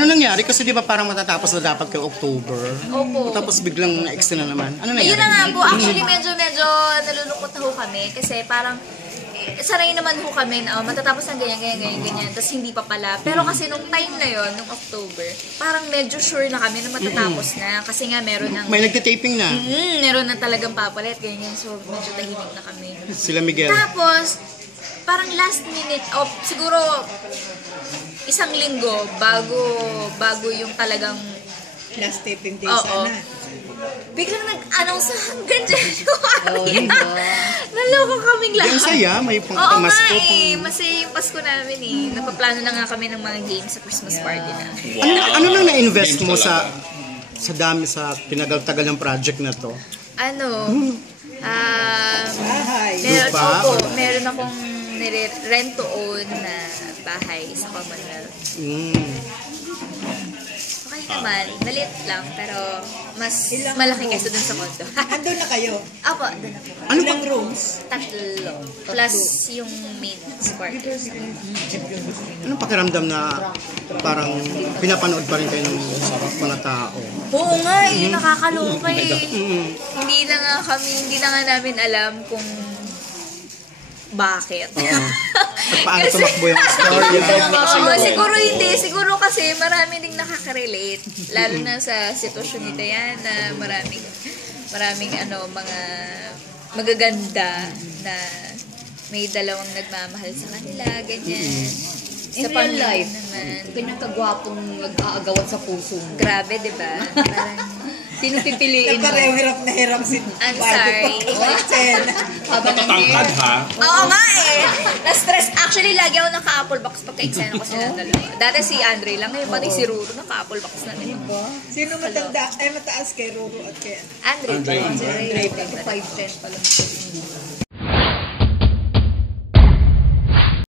Ano nangyari? Kasi di ba parang matatapos na dapat kay October? Opo. Tapos biglang na-extend na naman. Ano nangyari? Ayun na nga po, actually medyo nalulungkot na ho kami kasi parang sanay naman ho kami na matatapos ng ganyan. Tapos hindi pa pala. Pero kasi nung time na yon, nung October, parang medyo sure na kami na matatapos na. Kasi nga meron ng... May nagtitaping na. Meron na talagang papalit, ganyan. So medyo tahimik na kami. Sila Miguel. Tapos, parang last minute, siguro isang linggo bago yung talagang... Last taping day sana. Biglang nag-announce hanggang January. Naloko kaming lahat. Yung saya, may Oo pang-pamasko. nga eh. Masaya yung Pasko namin eh. Napaplano na nga kami ng mga games sa Christmas party na. Ano nang na-invest mo sa dami sa tinagal-tagal ng project na to? Bahay. Meron akong rent to own na bahay sa Commonwealth. Okay naman, maliit lang, pero mas malaki kaysa dun sa condo. Andun na kayo? Apo, dun ako. Ilang rooms? 3. Plus yung main quarters. Anong pakiramdam na parang pinapanood pa rin kayo ng mga tao? Oo nga eh, nakakaloka eh. Hindi na nga namin alam kung bakit. At paano tumakbo yung story? Siguro hindi. Siguro kasi marami ding nakaka-relate. Lalo na sa sitwasyon ni Diana. Maraming mga magaganda na may dalawang nagmamahal sa kanila. Ganyan. In real life, ganyan kagwapong nag-aagawan sa puso mo. Grabe, di ba? Parang... Sino pipiliin mo? Pareho hirap na hirap si I'm sorry. Matatangkad ha? Oo nga eh. Na-stress. Actually, lagi ako naka-apple box pagka-eksena ko sila dalawa. Dati si Andre lang. Ngayon pati si Ruru naka-apple box na din. Sino mataas kay Ruru at kay Andre. 5'10" pa lang.